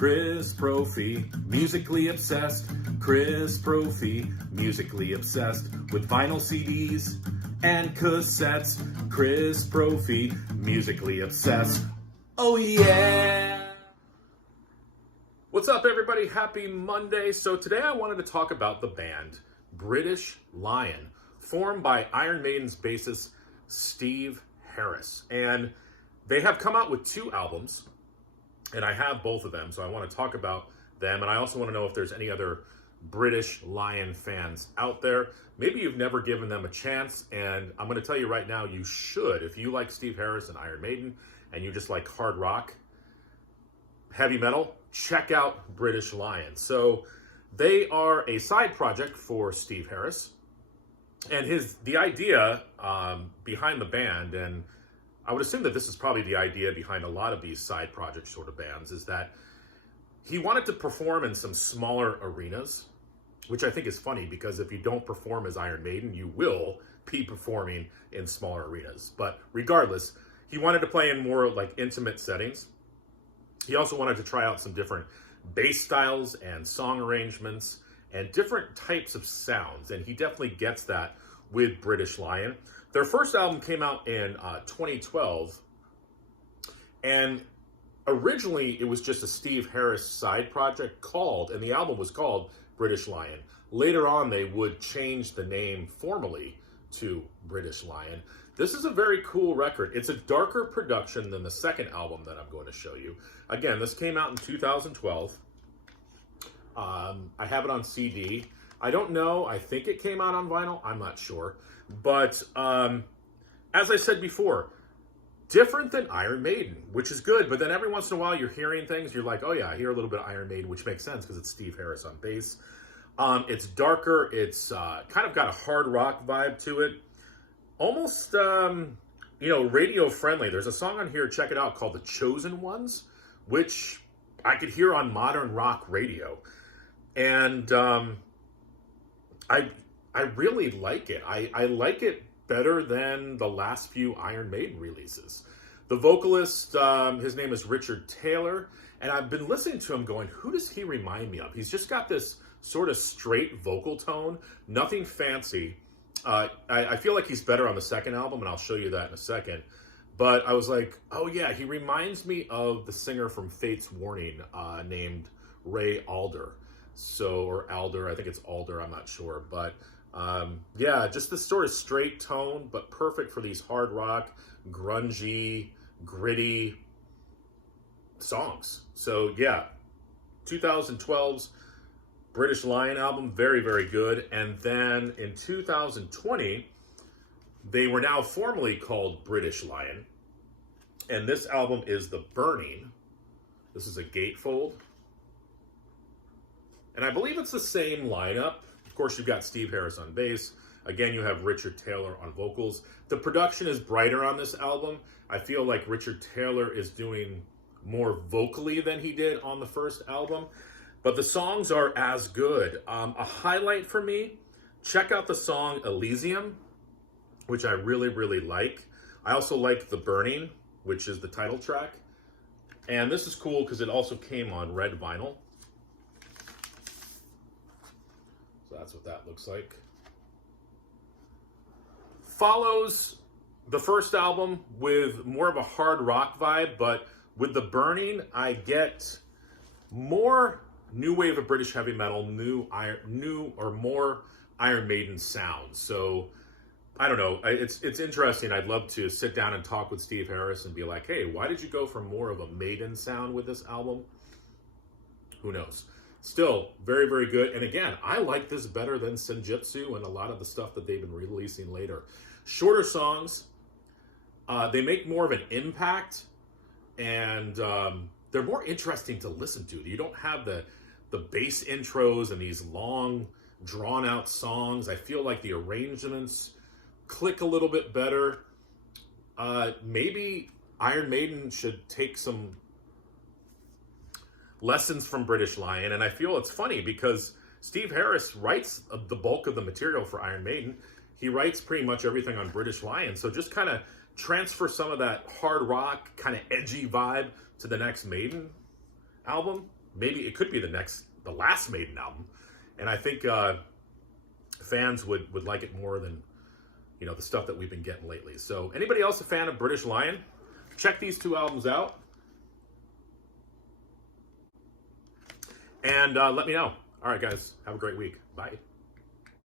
Chris Brophy, musically obsessed. Chris Brophy, musically obsessed with vinyl CDs and cassettes. Chris Brophy, musically obsessed. Oh yeah! What's up, everybody? Happy Monday. So today I wanted to talk about the band British Lion, formed by Iron Maiden's bassist Steve Harris. And they have come out with 2 albums, and I have both of them, so I want to talk about them. And I also want to know if there's any other British Lion fans out there. Maybe you've never given them a chance, and I'm going to tell you right now, you should. If you like Steve Harris and Iron Maiden, and you just like hard rock, heavy metal, check out British Lion. So they are a side project for Steve Harris, and the idea behind the band, and I would assume that this is probably the idea behind a lot of these side project sort of bands, is that he wanted to perform in some smaller arenas, which I think is funny because if you don't perform as Iron Maiden, you will be performing in smaller arenas. But regardless, he wanted to play in more like intimate settings. He also wanted to try out some different bass styles and song arrangements and different types of sounds, and he definitely gets that with British Lion. Their first album came out in 2012, and originally it was just a Steve Harris side project and the album was called British Lion. Later on, they would change the name formally to British Lion. This is a very cool record. It's a darker production than the second album that I'm going to show you. Again, this came out in 2012. I have it on CD. I don't know. I think it came out on vinyl. I'm not sure. But as I said before, different than Iron Maiden, which is good. But then every once in a while you're hearing things. You're like, oh yeah, I hear a little bit of Iron Maiden, which makes sense because it's Steve Harris on bass. It's darker. It's kind of got a hard rock vibe to it. Almost, radio friendly. There's a song on here, check it out, called The Chosen Ones, which I could hear on modern rock radio. And I really like it. I like it better than the last few Iron Maiden releases. The vocalist, his name is Richard Taylor, and I've been listening to him going, who does he remind me of? He's just got this sort of straight vocal tone, nothing fancy. I feel like he's better on the second album, and I'll show you that in a second. But I was like, oh yeah, he reminds me of the singer from Fate's Warning named Ray Alder. Or Alder, I think it's Alder, I'm not sure. But yeah, just this sort of straight tone, but perfect for these hard rock, grungy, gritty songs. So yeah, 2012's British Lion album, very, very good. And then in 2020, they were now formally called British Lion. And this album is The Burning. This is a gatefold. And I believe it's the same lineup. Of course, you've got Steve Harris on bass. Again, you have Richard Taylor on vocals. The production is brighter on this album. I feel like Richard Taylor is doing more vocally than he did on the first album. But the songs are as good. A highlight for me, check out the song Elysium, which I really, really like. I also like The Burning, which is the title track. And this is cool because it also came on red vinyl. So that's what that looks like. Follows the first album with more of a hard rock vibe, but with The Burning, I get more new wave of British heavy metal, more Iron Maiden sounds. So I don't know. It's interesting. I'd love to sit down and talk with Steve Harris and be like, hey, why did you go for more of a Maiden sound with this album? Who knows? Still very, very good. And again, I like this better than Senjutsu and a lot of the stuff that they've been releasing later. Shorter songs. They make more of an impact, and they're more interesting to listen to. You don't have the bass intros and these long, drawn-out songs. I feel like the arrangements click a little bit better. Maybe Iron Maiden should take some lessons from British Lion, and I feel it's funny because Steve Harris writes the bulk of the material for Iron Maiden. He writes pretty much everything on British Lion, so just kind of transfer some of that hard rock, kind of edgy vibe to the next Maiden album. maybe it could be the last Maiden album, and I think fans would like it more than the stuff that we've been getting lately. So anybody else a fan of British Lion? Check these 2 albums out, and let me know. All right, guys, have a great week. Bye.